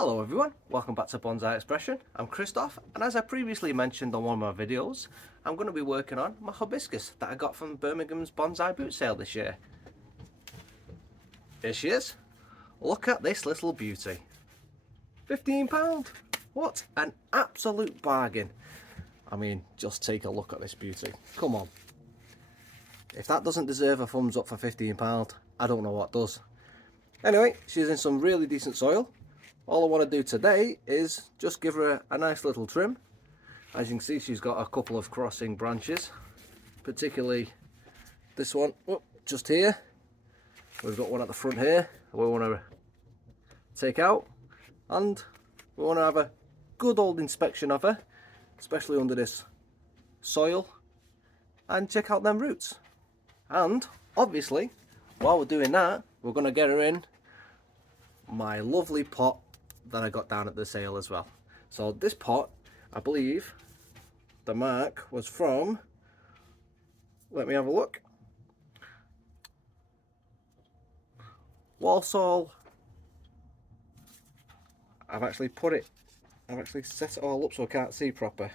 Hello everyone, welcome back to Bonsai Expression. I'm Christoph, and as I previously mentioned on one of my videos, I'm going to be working on my hibiscus that I got from Birmingham's bonsai boot sale this year. Here she is. Look at this little beauty. £15. What an absolute bargain. I mean, just take a look at this beauty. Come on. If that doesn't deserve a thumbs up for £15, I don't know what does. Anyway, she's in some really decent soil. All I want to do today is just give her a nice little trim. As you can see, she's got a couple of crossing branches, particularly this one just here. We've got one at the front here we want to take out, and we want to have a good old inspection of her, especially under this soil, and check out them roots. And obviously, while we're doing that, we're going to get her in my lovely pot that I got down at the sale as well. So this pot, I believe the mark was from, let me have a look, Walsall. I've actually set it all up so I can't see proper,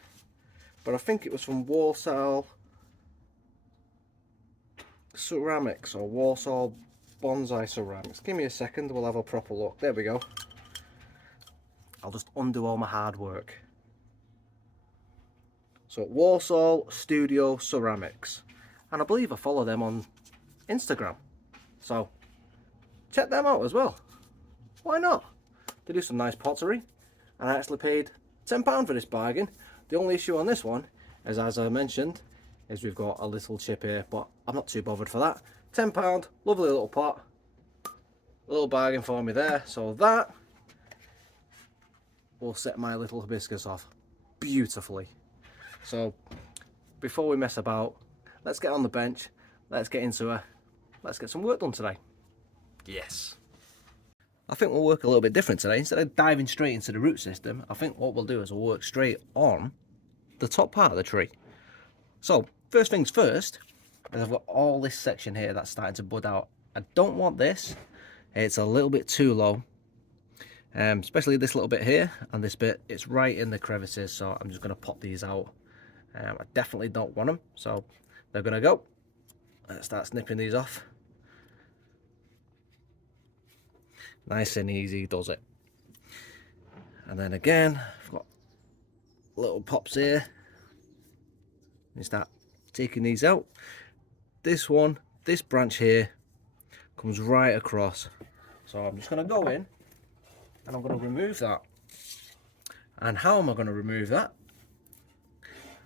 but I think it was from Walsall Ceramics or Walsall Bonsai Ceramics. Give me a second, we'll have a proper look. There we go. I'll just undo all my hard work. So Walsall Studio Ceramics, and I believe I follow them on Instagram, so check them out as well. Why not? They do some nice pottery, and I actually paid £10 for this bargain. The only issue on this one is, as I mentioned, is we've got a little chip here, but I'm not too bothered for that. £10, lovely little pot, a little bargain for me there. So that will set my little hibiscus off beautifully. So before we mess about, let's get on the bench, let's get into her, let's get some work done today. Yes. I think we'll work a little bit different today. Instead of diving straight into the root system, I think what we'll do is we'll work straight on the top part of the tree. So first things first, is I've got all this section here that's starting to bud out. I don't want this, it's a little bit too low. Especially this little bit here and this bit, it's right in the crevices, so I'm just going to pop these out. I definitely don't want them, so they're going to go. Let's start snipping these off. Nice and easy does it. And then again, I've got little pops here. You start taking these out. This one, this branch here, comes right across. So I'm just going to go in and I'm going to remove that. And how am I going to remove that?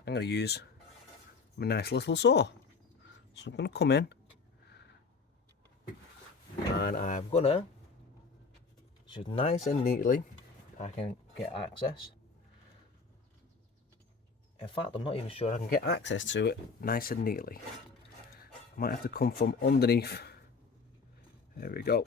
I'm going to use my nice little saw. So I'm going to come in and I'm going to just nice and neatly, I can get access. In fact, I'm not even sure I can get access to it nice and neatly. I might have to come from underneath. There we go.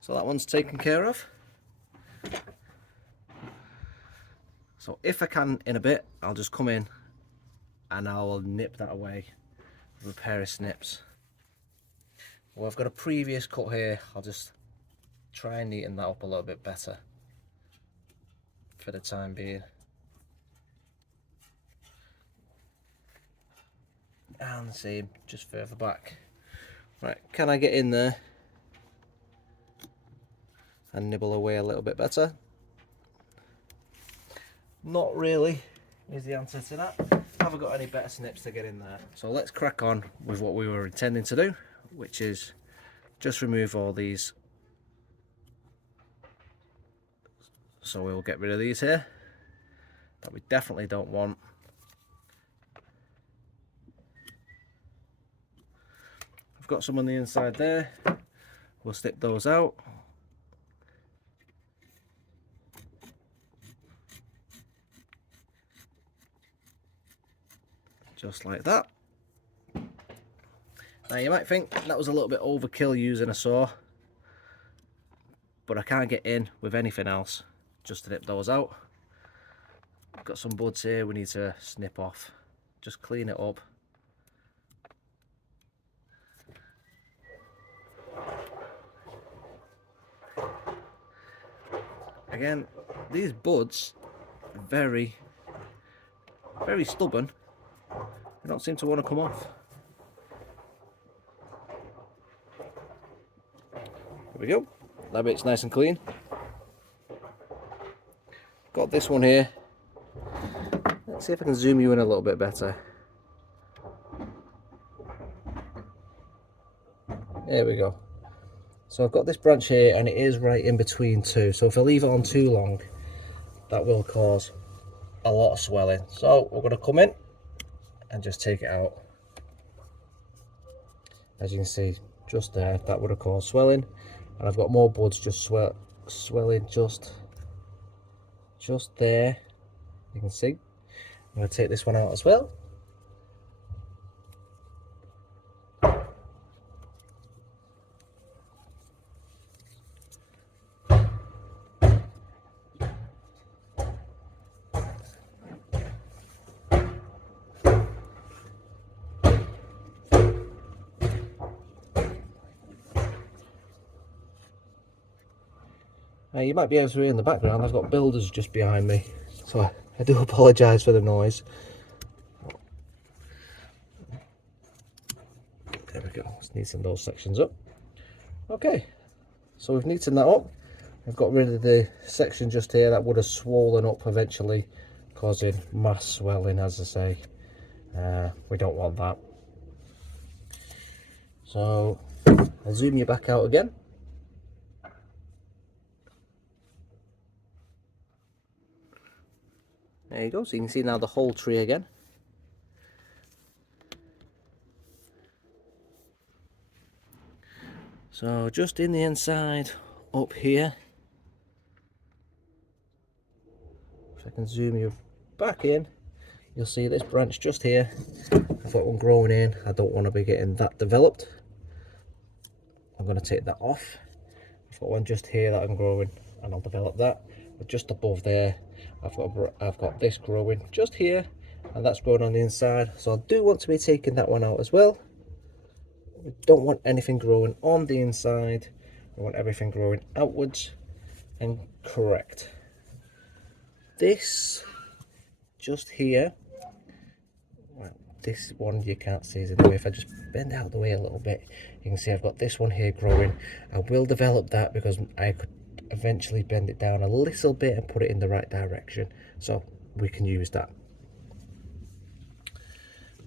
So that one's taken care of. So if I can in a bit, I'll just come in and I'll nip that away with a pair of snips. Well, I've got a previous cut here, I'll just try and neaten that up a little bit better for the time being. And the same, just further back. Right, can I get in there and nibble away a little bit better? Not really, is the answer to that. Haven't got any better snips to get in there. So let's crack on with what we were intending to do, which is just remove all these. So we'll get rid of these here that we definitely don't want. I've got some on the inside there. We'll snip those out. Just like that. Now you might think that was a little bit overkill using a saw, but I can't get in with anything else just to nip those out. got some buds here we need to snip off. Just clean it up. Again, these buds are very stubborn. They don't seem to want to come off. There we go. That bit's nice and clean. Got this one here. Let's see if I can zoom you in a little bit better. There we go. So I've got this branch here and it is right in between two. So if I leave it on too long, that will cause a lot of swelling. So we're going to come in and just take it out. As you can see, just there, that would have caused swelling. And I've got more buds just swelling just there. You can see. I'm going to take this one out as well. You might be able to hear in the background, I've got builders just behind me, so I do apologise for the noise. There we go, let's neaten those sections up. Okay, so we've neatened that up. I've got rid of the section just here that would have swollen up eventually, causing mass swelling, as I say. We don't want that. So I'll zoom you back out again. There you go, so you can see now the whole tree again. So just in the inside up here, if I can zoom you back in, you'll see this branch just here. I've got one growing in, I don't want to be getting that developed. I'm going to take that off. I've got one just here that I'm growing and I'll develop that. But just above there, I've got this growing just here, and that's growing on the inside. So I do want to be taking that one out as well. We don't want anything growing on the inside. We want everything growing outwards and correct. This just here, well, this one you can't see is in the way. If I just bend out the way a little bit, you can see I've got this one here growing. I will develop that because I could eventually bend it down a little bit and put it in the right direction, so we can use that.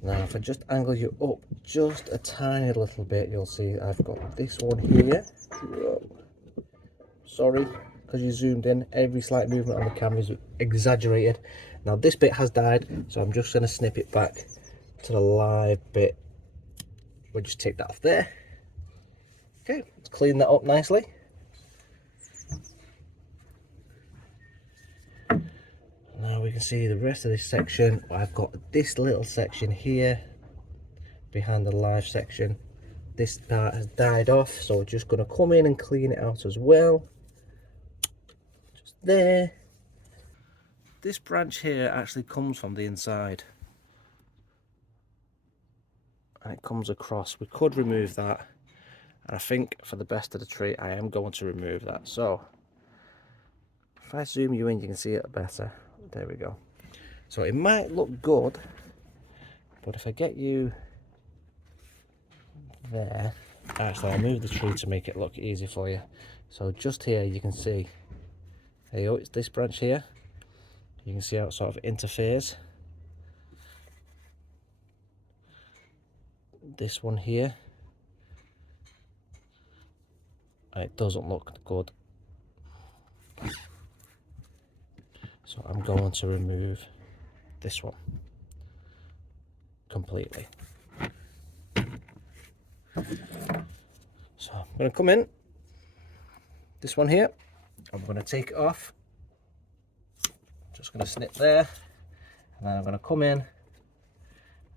Now if I just angle you up just a tiny little bit, you'll see I've got this one here. Whoa. Sorry, because you zoomed in, every slight movement on the camera is exaggerated. Now this bit has died, so I'm just going to snip it back to the live bit. We'll just take that off there. Okay, let's clean that up nicely. Now we can see the rest of this section. I've got this little section here behind the live section. This part has died off, so we're just going to come in and clean it out as well. Just there. This branch here actually comes from the inside. And it comes across. We could remove that. And I think for the best of the tree, I am going to remove that. So if I zoom you in, you can see it better. There we go. So it might look good, but if I get you there, actually I'll move the tree to make it look easy for you. So just here you can see, there you go, it's this branch here. You can see how it sort of interferes. This one here, and it doesn't look good. So I'm going to remove this one completely. So I'm going to come in, this one here, I'm going to take it off. Just going to snip there, and then I'm going to come in,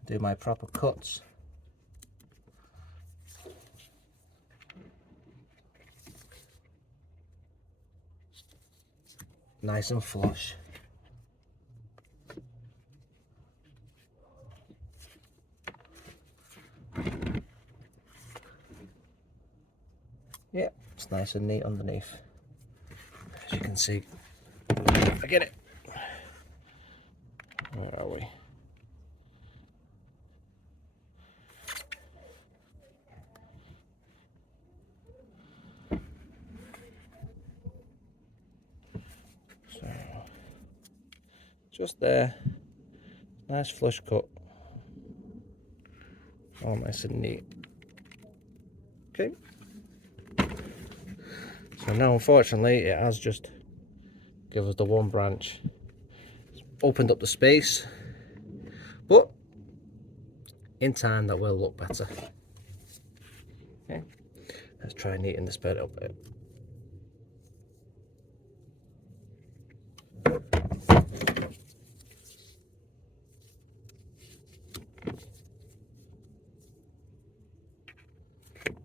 do my proper cuts. Nice and flush. It's nice and neat underneath, as you can see. I get it. Where are we? So, just there. Nice flush cut. All nice and neat. Okay. So now, unfortunately, it has just given us the one branch. It's opened up the space, but in time that will look better. Okay. Let's try neaten this bed up a bit.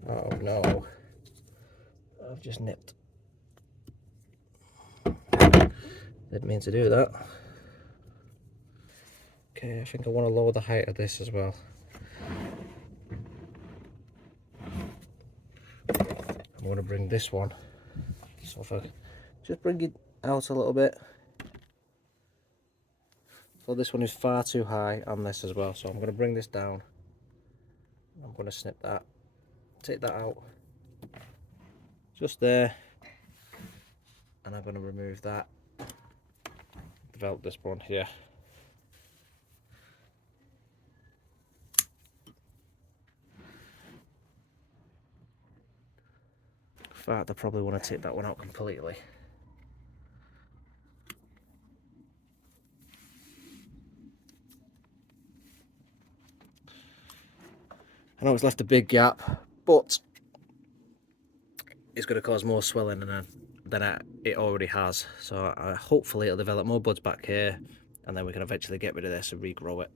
Oh no, I've just nipped. Didn't mean to do that. Okay, I think I want to lower the height of this as well. I'm going to bring this one. So if I just bring it out a little bit. So this one is far too high, and this as well. So I'm going to bring this down. I'm going to snip that. Take that out. Just there. And I'm going to remove that. Develop this one here. In fact, I probably want to take that one out completely. I know it's left a big gap, but it's going to cause more swelling than it already has. So hopefully it'll develop more buds back here, and then we can eventually get rid of this and regrow it.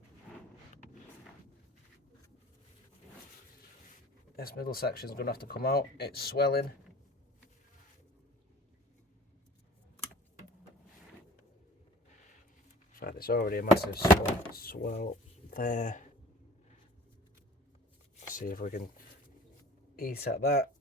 This middle section is going to have to come out. It's swelling. In fact, it's already a massive swell there. Let's see if we can eat at that.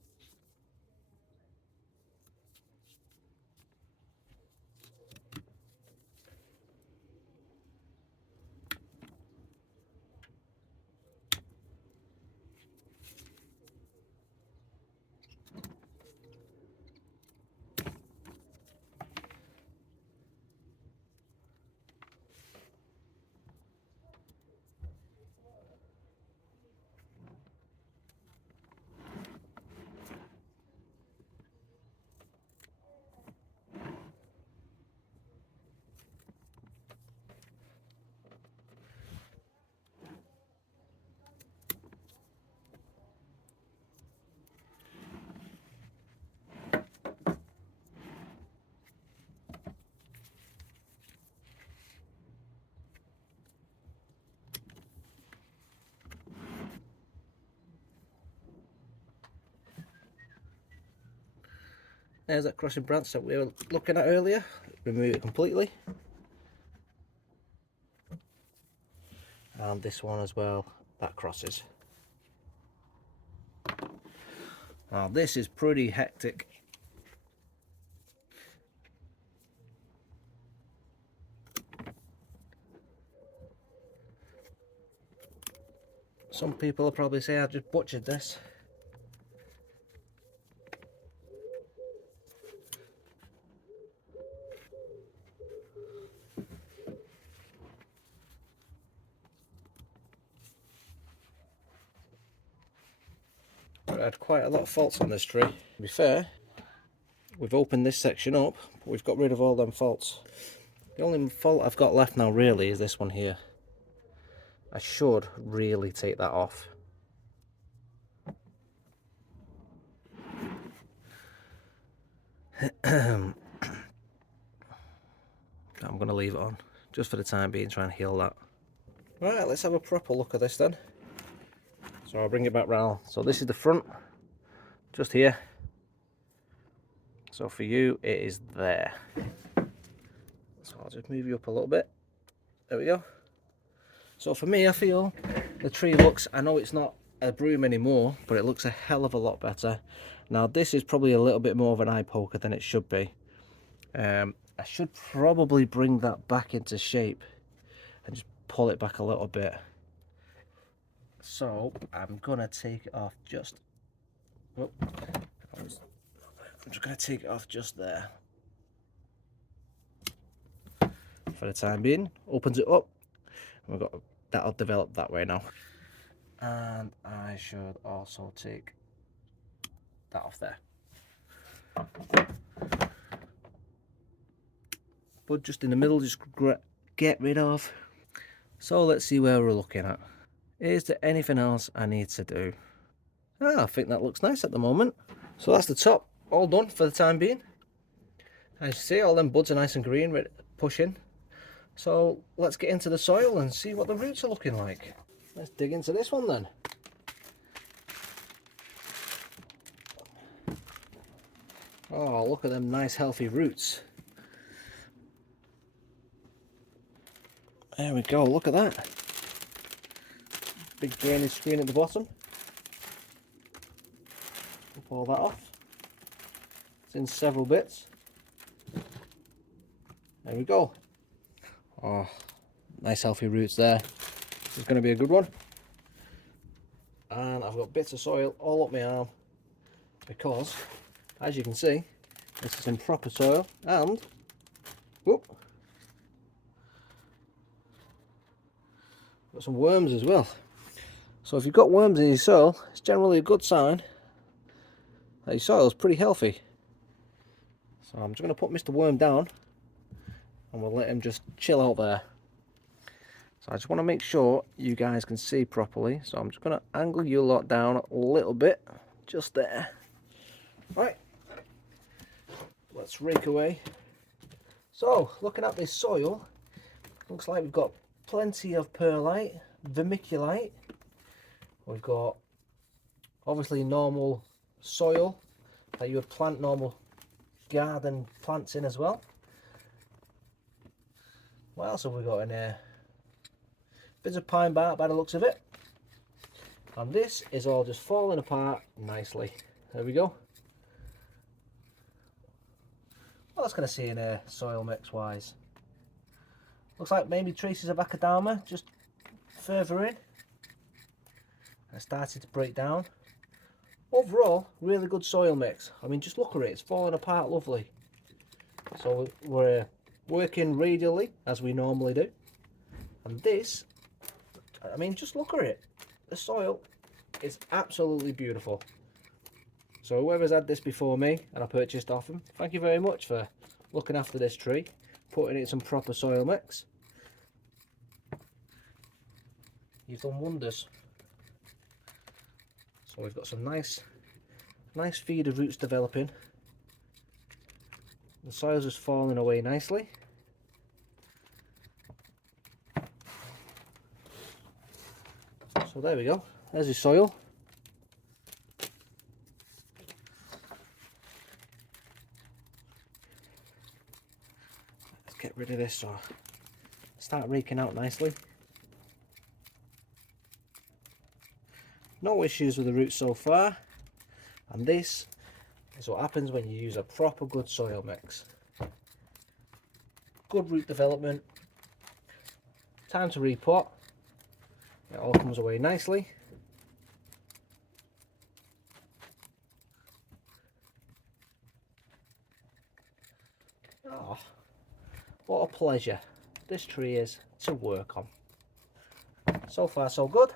There's that crossing branch that we were looking at earlier. Remove it completely. And this one as well, that crosses. Now this is pretty hectic. Some people will probably say I just butchered this. But I had quite a lot of faults on this tree. To be fair, we've opened this section up, but we've got rid of all them faults. The only fault I've got left now really is this one here. I should really take that off. I'm going to leave it on, just for the time being, try and heal that. Right, let's have a proper look at this then. So I'll bring it back round. So this is the front, just here. So for you, it is there. So I'll just move you up a little bit. There we go. So for me, I feel the tree looks, I know it's not a broom anymore, but it looks a hell of a lot better. Now this is probably a little bit more of an eye poker than it should be. I should probably bring that back into shape and just pull it back a little bit. So I'm gonna take it off just, oh, I'm just gonna take it off just there. For the time being, opens it up. We've got that'll develop that way now. And I should also take that off there. But just in the middle, just get rid of. So let's see where we're looking at. Is there anything else I need to do? I think that looks nice at the moment. So that's the top, all done for the time being. As you see, all them buds are nice and green, ready to push in. So let's get into the soil and see what the roots are looking like. Let's dig into this one then. Oh, look at them nice healthy roots. There we go, look at that. Big drainage screen at the bottom. Pull that off. It's in several bits. There we go. Oh, nice healthy roots there. This is going to be a good one. And I've got bits of soil all up my arm because, as you can see, this is in proper soil and, whoop, got some worms as well. So if you've got worms in your soil, it's generally a good sign that your soil is pretty healthy. So I'm just going to put Mr. Worm down and we'll let him just chill out there. So I just want to make sure you guys can see properly. So I'm just going to angle you lot down a little bit, just there. Right, let's rake away. So looking at this soil, looks like we've got plenty of perlite, vermiculite. We've got obviously normal soil that you would plant normal garden plants in as well. What else have we got in here? Bits of pine bark by the looks of it. And this is all just falling apart nicely. There we go. What else can I see in here soil mix wise? Looks like maybe traces of akadama just further in. And started to break down. Overall, really good soil mix. I mean, just look at it, it's falling apart lovely. So we're working radially as we normally do. And this, I mean, just look at it. The soil is absolutely beautiful. So whoever's had this before me and I purchased off them, thank you very much for looking after this tree, putting it in some proper soil mix. You've done wonders. So we've got some nice feeder roots developing. The soil's just falling away nicely. So there we go, there's your soil. Let's get rid of this so start raking out nicely. No issues with the roots so far, and this is what happens when you use a proper good soil mix. Good root development, time to repot, it all comes away nicely. Oh, what a pleasure this tree is to work on. So far so good.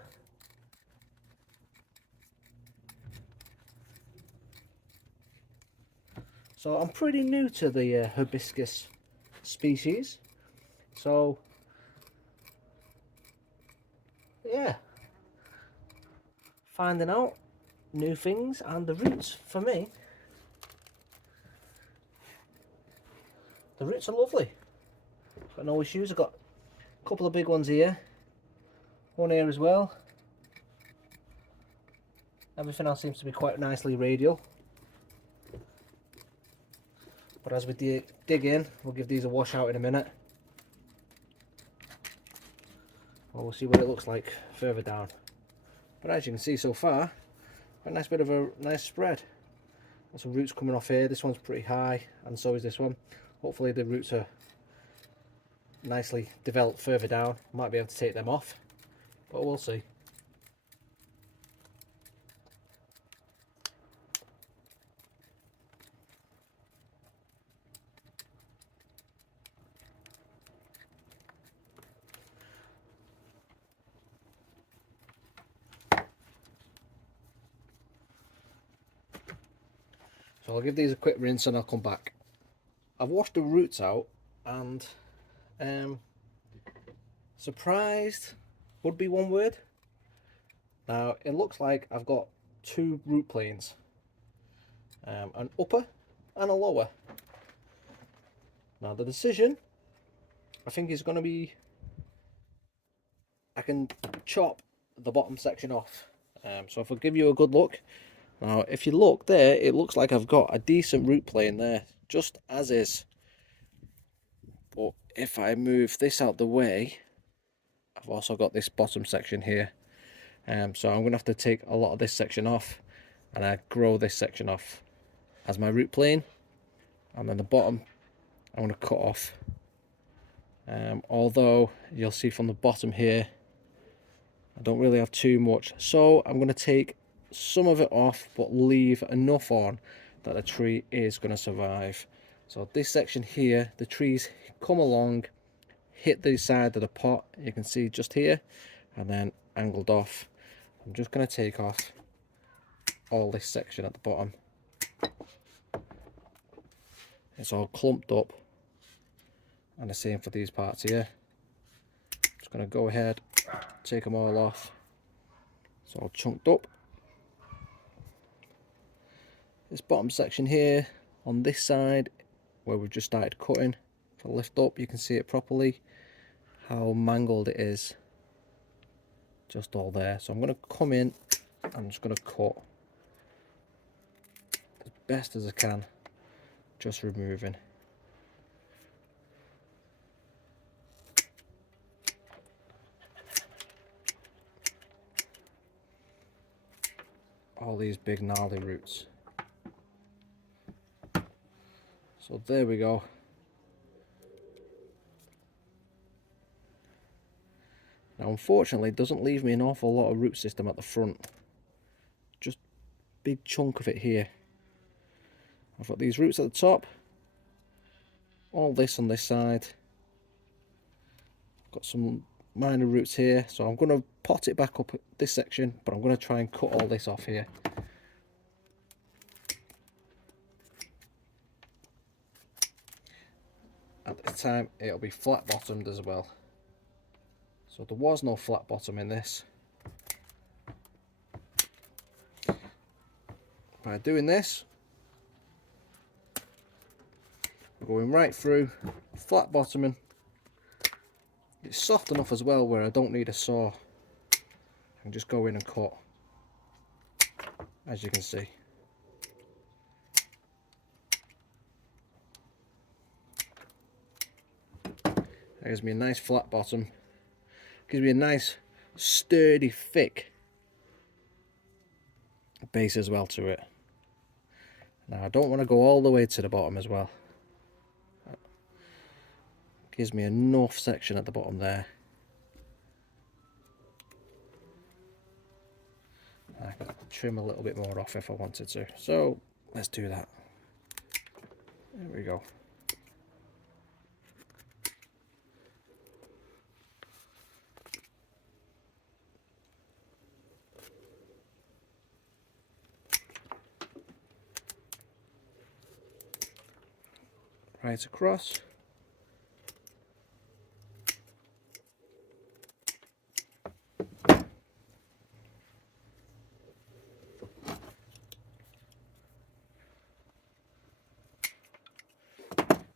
So I'm pretty new to the hibiscus species, so yeah, finding out new things. And the roots, for me, the roots are lovely. Got no issues. I've got a couple of big ones here, one here as well. Everything else seems to be quite nicely radial. But as we dig in, we'll give these a wash out in a minute. We'll see what it looks like further down. But as you can see so far, a nice bit of a nice spread. Got some roots coming off here. This one's pretty high, and so is this one. Hopefully the roots are nicely developed further down. Might be able to take them off, but we'll see. So I'll give these a quick rinse and I'll come back. I've washed the roots out, and surprised would be one word. Now it looks like I've got two root planes, an upper and a lower. Now the decision, I think, is going to be, I can chop the bottom section off. So if I give you a good look, now if you look there, it looks like I've got a decent root plane there, just as is. But if I move this out the way, I've also got this bottom section here. So I'm going to have to take a lot of this section off, and I grow this section off as my root plane, and then the bottom I'm going to cut off. Although you'll see from the bottom here, I don't really have too much, so I'm going to take some of it off but leave enough on that the tree is going to survive. So this section here, the trees come along, hit the side of the pot, you can see just here, and then angled off. I'm just going to take off all this section at the bottom. It's all clumped up, and the same for these parts here. Just going to go ahead, take them all off. It's all chunked up. This bottom section here on this side where we've just started cutting, if I lift up you can see it properly how mangled it is, just all there. So I'm going to come in, I'm just going to cut as best as I can, just removing. All these big gnarly roots. So there we go. Now unfortunately it doesn't leave me an awful lot of root system at the front. Just big chunk of it here. I've got these roots at the top. All this on this side. Got some minor roots here. So I'm going to pot it back up at this section, but I'm going to try and cut all this off here. At this time it'll be flat bottomed as well, so there was no flat bottom in this. By doing this, I'm going right through, flat bottoming. It's soft enough as well where I don't need a saw. I can just go in and cut, as you can see. That gives me a nice flat bottom, gives me a nice sturdy thick base as well to it. Now I don't want to go all the way to the bottom as well. Gives me enough section at the bottom there. I can trim a little bit more off if I wanted to, so let's do that. There we go. Right across.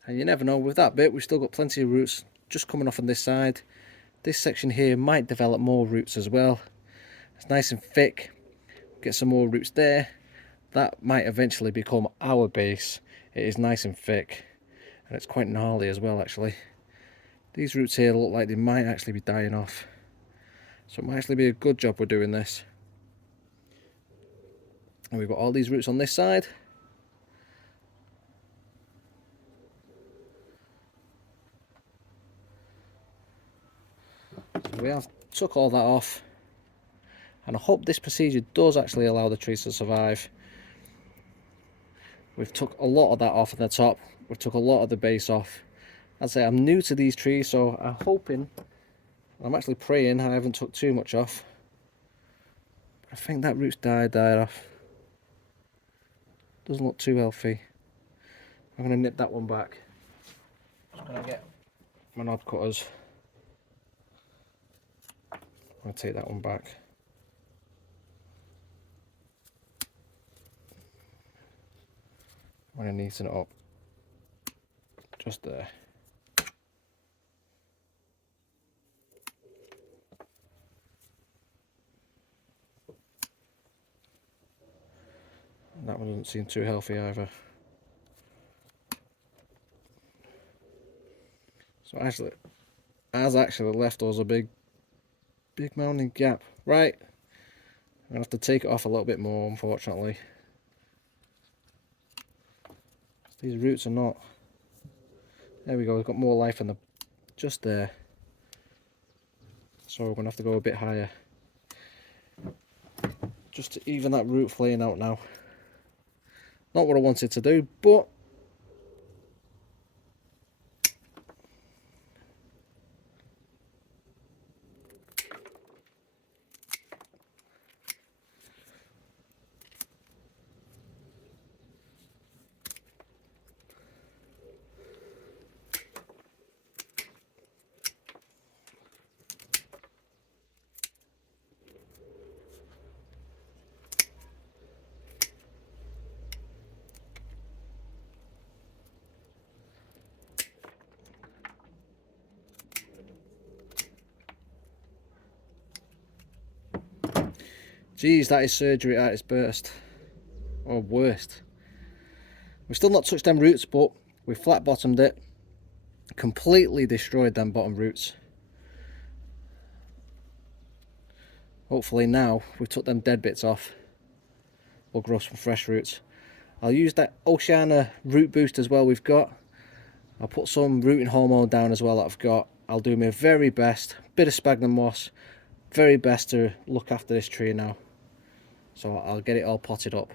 And you never know, with that bit we've still got plenty of roots just coming off on this side. This section here might develop more roots as well. It's nice and thick. Get some more roots there. That might eventually become our base. It is nice and thick, and it's quite gnarly as well actually. These roots here look like they might actually be dying off, so it might actually be a good job we're doing this. And we've got all these roots on this side. So we have took all that off, and I hope this procedure does actually allow the trees to survive. We've took a lot of that off at the top, we've took a lot of the base off. I'd say I'm new to these trees, so I'm hoping, I'm actually praying I haven't took too much off. I think that root's died off. Doesn't look too healthy. I'm going to nip that one back. I'm going to get my knob cutters. I'm going to take that one back. I'm going to neaten it up. Just there. That one doesn't seem too healthy either. So actually, has actually left us a big mounting gap. Right, I'm gonna have to take it off a little bit more, unfortunately. These roots are not. There we go. We've got more life in the just there. So we're gonna have to go a bit higher, just to even that root flaying out now. Not what I wanted to do, but geez, that is surgery at its best, or worst. We've still not touched them roots, but we flat bottomed it, completely destroyed them bottom roots. Hopefully now we've took them dead bits off, we'll grow some fresh roots. I'll use that Oceana root boost as well we've got. I'll put some rooting hormone down as well that I've got. I'll do my very best, bit of sphagnum moss, very best to look after this tree now. So I'll get it all potted up.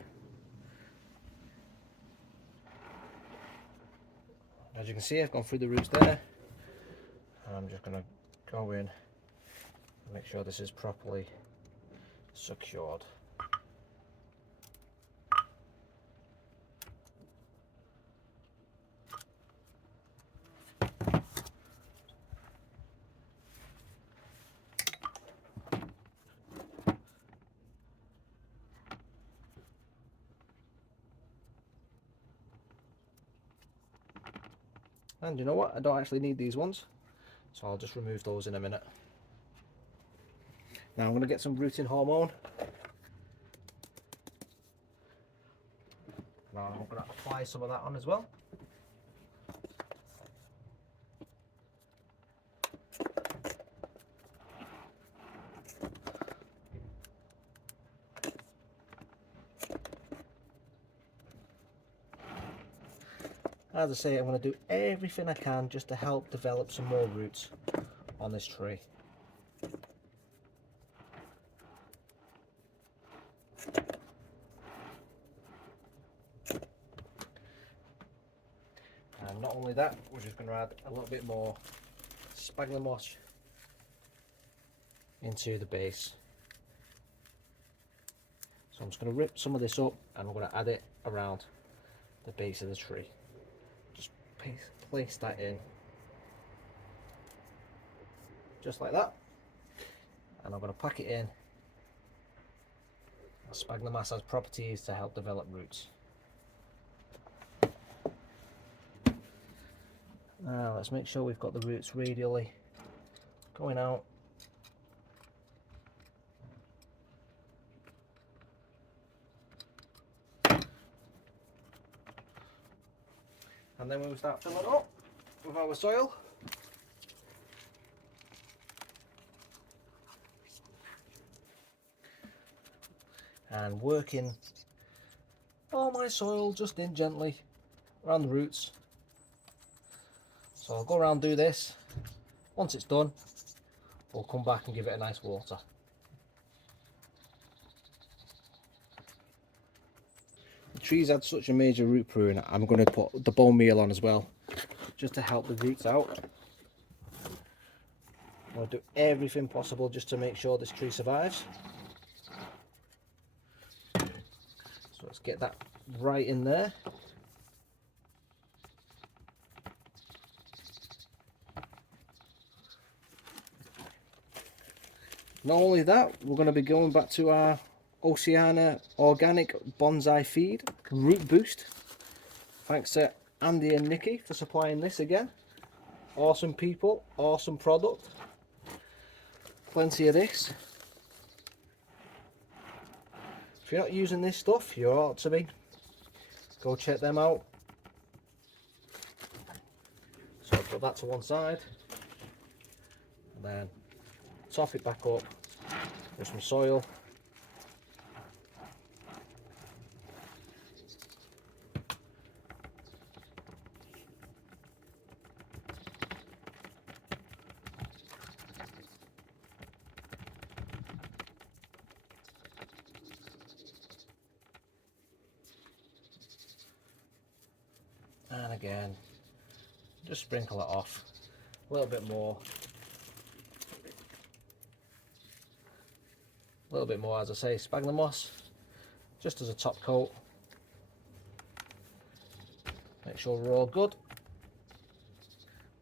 As you can see, I've gone through the roots there. I'm just going to go in and make sure this is properly secured. And you know what? I don't actually need these ones, so I'll just remove those in a minute. Now I'm going to get some rooting hormone. Now I'm going to apply some of that on as well. As I say, I'm going to do everything I can just to help develop some more roots on this tree. And not only that, we're just going to add a little bit more sphagnum moss into the base. So I'm just going to rip some of this up and we're going to add it around the base of the tree. Place that in just like that, and I'm going to pack it in. Sphagnum moss has properties to help develop roots. Now let's make sure we've got the roots radially going out. And then we'll start filling up with our soil. And working all my soil just in gently around the roots. So I'll go around and do this. Once it's done, we'll come back and give it a nice water. The tree's had such a major root prune, I'm going to put the bone meal on as well, just to help the roots out. I'll do everything possible just to make sure this tree survives. So let's get that right in there. Not only that, we're going to be going back to our Oceana Organic Bonsai Feed Root Boost. Thanks to Andy and Nikki for supplying this again. Awesome people, awesome product. Plenty of this. If you're not using this stuff, you ought to be. Go check them out. So I'll put that to one side. And then top it back up with some soil. And again, just sprinkle it off a little bit more. A little bit more, as I say, sphagnum moss, just as a top coat. Make sure we're all good.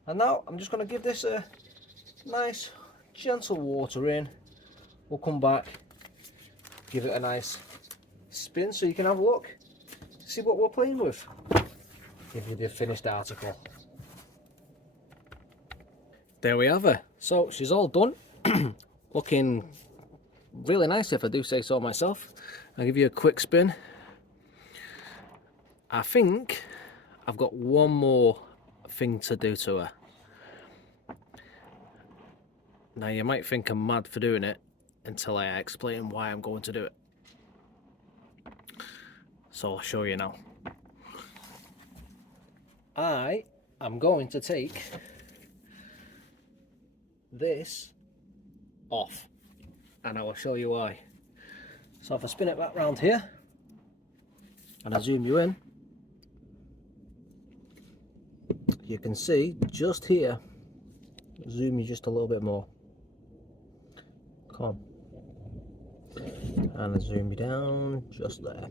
And now I'm just going to give this a nice gentle water in. We'll come back, give it a nice spin so you can have a look, see what we're playing with. Give you the finished article. There we have her. So she's all done. Looking really nice, if I do say so myself. I'll give you a quick spin. I think I've got one more thing to do to her. Now you might think I'm mad for doing it until I explain why I'm going to do it. So I'll show you now. I am going to take this off, and I will show you why. So if I spin it back round here and I zoom you in, you can see just here, zoom you just a little bit more, come on, and I zoom you down just there,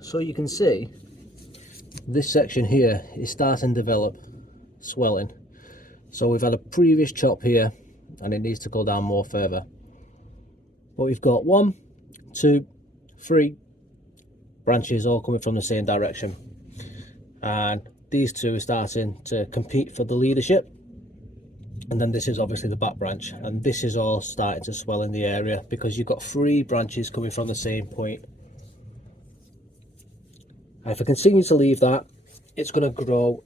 so you can see this section here is starting to develop swelling. So we've had a previous chop here and it needs to go down more further, but we've got 1, 2, 3 branches all coming from the same direction, and these two are starting to compete for the leadership. And then this is obviously the back branch, and this is all starting to swell in the area because you've got 3 branches coming from the same point. And if I continue to leave that, it's going to grow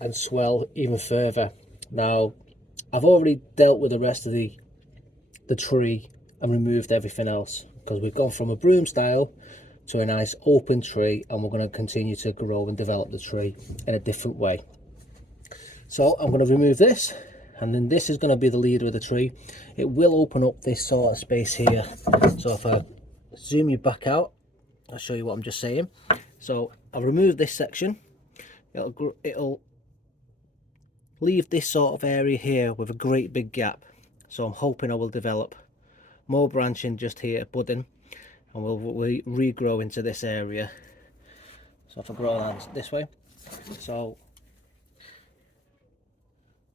and swell even further. Now, I've already dealt with the rest of the tree and removed everything else, because we've gone from a broom style to a nice open tree, and we're going to continue to grow and develop the tree in a different way. So I'm going to remove this, and then this is going to be the leader of the tree. It will open up this sort of space here. So if I zoom you back out, I'll show you what I'm just saying. So I'll remove this section. It'll leave this sort of area here with a great big gap. So I'm hoping I will develop more branching just here, budding, and we'll regrow into this area. So if I grow that this way, so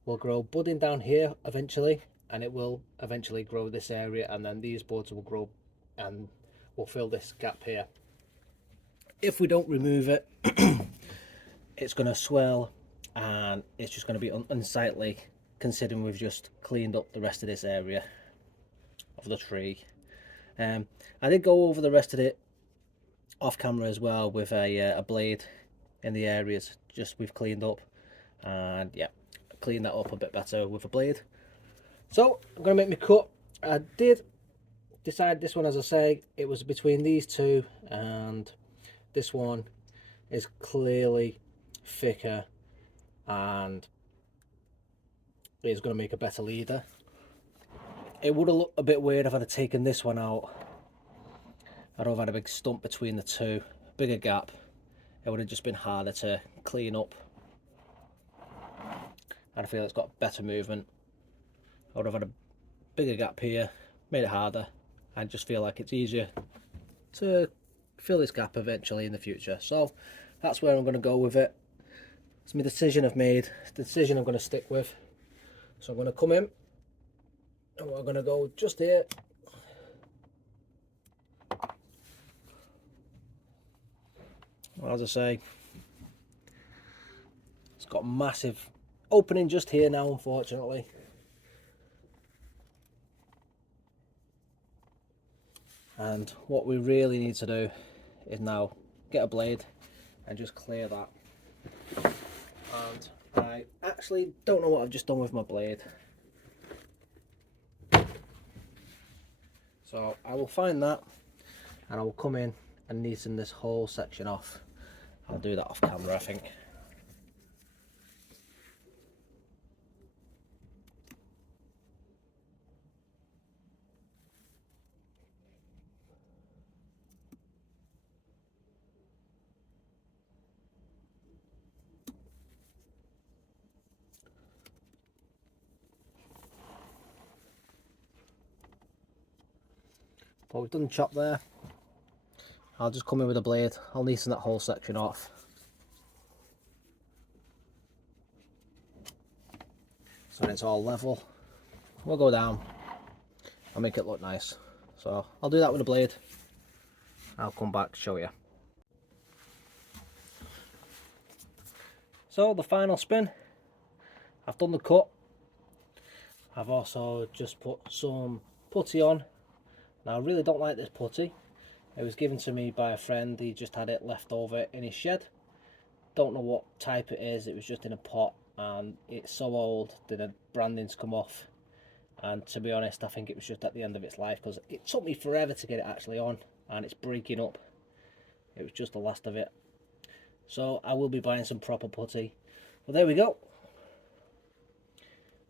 we'll grow budding down here eventually, and it will eventually grow this area, and then these buds will grow and will fill this gap here. If we don't remove it, it's going to swell and it's just going to be unsightly, considering we've just cleaned up the rest of this area of the tree. I did go over the rest of it off camera as well with a blade in the areas just we've cleaned up, and yeah, clean that up a bit better with a blade. So I'm going to make my cut. I did decide this one, as I say, it was between these two, and this one is clearly thicker and is going to make a better leader. It would have looked a bit weird if I'd have taken this one out. I'd have had a big stump between the two, bigger gap. It would have just been harder to clean up. And I feel it's got better movement. I would have had a bigger gap here, made it harder. I just feel like it's easier to fill this gap eventually in the future. So that's where I'm going to go with it. It's my decision I've made, the decision I'm going to stick with. So I'm going to come in and we're going to go just here. Well, as I say, it's got a massive opening just here now, unfortunately. And what we really need to do is now get a blade and just clear that. And I actually don't know what I've just done with my blade. So I will find that and I will come in and neaten this whole section off. I'll do that off camera, I think. But we've done the chop there. I'll just come in with a blade. I'll neaten that whole section off. So it's all level. We'll go down. I'll make it look nice. So I'll do that with a blade. I'll come back, show you. So the final spin. I've done the cut. I've also just put some putty on. Now I really don't like this putty. It was given to me by a friend. He just had it left over in his shed. Don't know what type it is. It was just in a pot and it's so old that the branding's come off. And to be honest, I think it was just at the end of its life because it took me forever to get it actually on and it's breaking up. It was just the last of it. So I will be buying some proper putty. But there we go.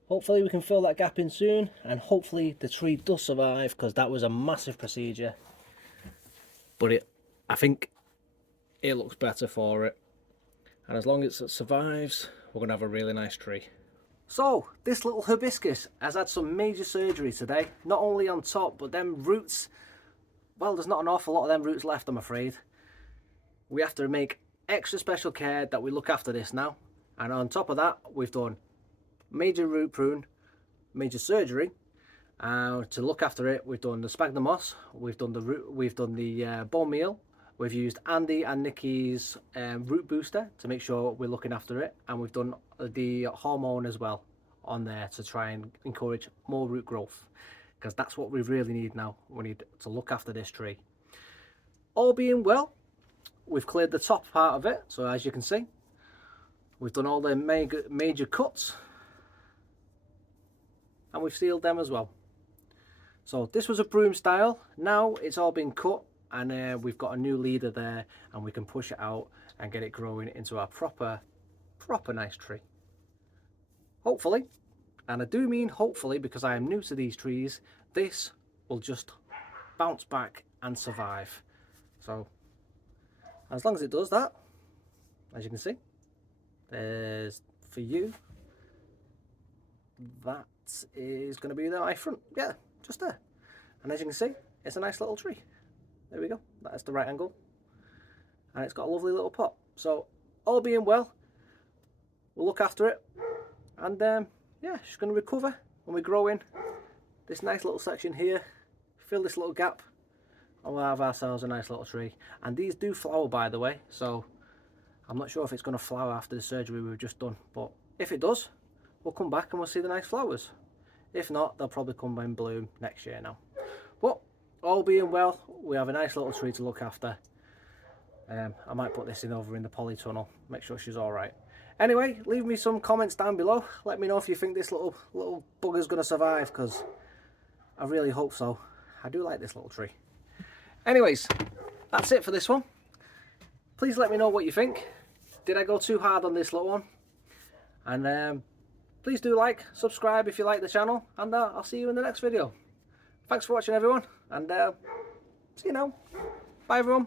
Hopefully we can fill that gap in soon and hopefully the tree does survive because that was a massive procedure. But I think it looks better for it. And as long as it survives, we're going to have a really nice tree. So, this little hibiscus has had some major surgery today. Not only on top, but them roots, well, there's not an awful lot of them roots left, I'm afraid. We have to make extra special care that we look after this now. And on top of that, we've done major root prune, major surgery. To look after it, we've done the sphagnum moss, we've done the root, we've done the bone meal, we've used Andy and Nikki's root booster to make sure we're looking after it, and we've done the hormone as well on there to try and encourage more root growth, because that's what we really need now. We need to look after this tree. All being well, we've cleared the top part of it, so as you can see, we've done all the major cuts, and we've sealed them as well. So this was a broom style. Now it's all been cut and we've got a new leader there and we can push it out and get it growing into our proper nice tree. Hopefully, and I do mean hopefully because I am new to these trees, this will just bounce back and survive. So as long as it does that, as you can see, there's for you, that is going to be the front, yeah, just there. And as you can see, it's a nice little tree. There we go, that's the right angle, and it's got a lovely little pot. So all being well, we'll look after it, and yeah, she's going to recover when we grow in this nice little section here, fill this little gap, and we'll have ourselves a nice little tree. And these do flower, by the way, so I'm not sure if it's going to flower after the surgery we've just done, but if it does, we'll come back and we'll see the nice flowers. If not, they'll probably come in bloom next year now. But all being well, we have a nice little tree to look after. I might put this in over in the polytunnel, make sure she's all right. Anyway, leave me some comments down below. Let me know if you think this little bugger's going to survive, because I really hope so. I do like this little tree. Anyways, that's it for this one. Please let me know what you think. Did I go too hard on this little one? And please do like, subscribe if you like the channel, and I'll see you in the next video. Thanks for watching everyone, and see you now. Bye everyone.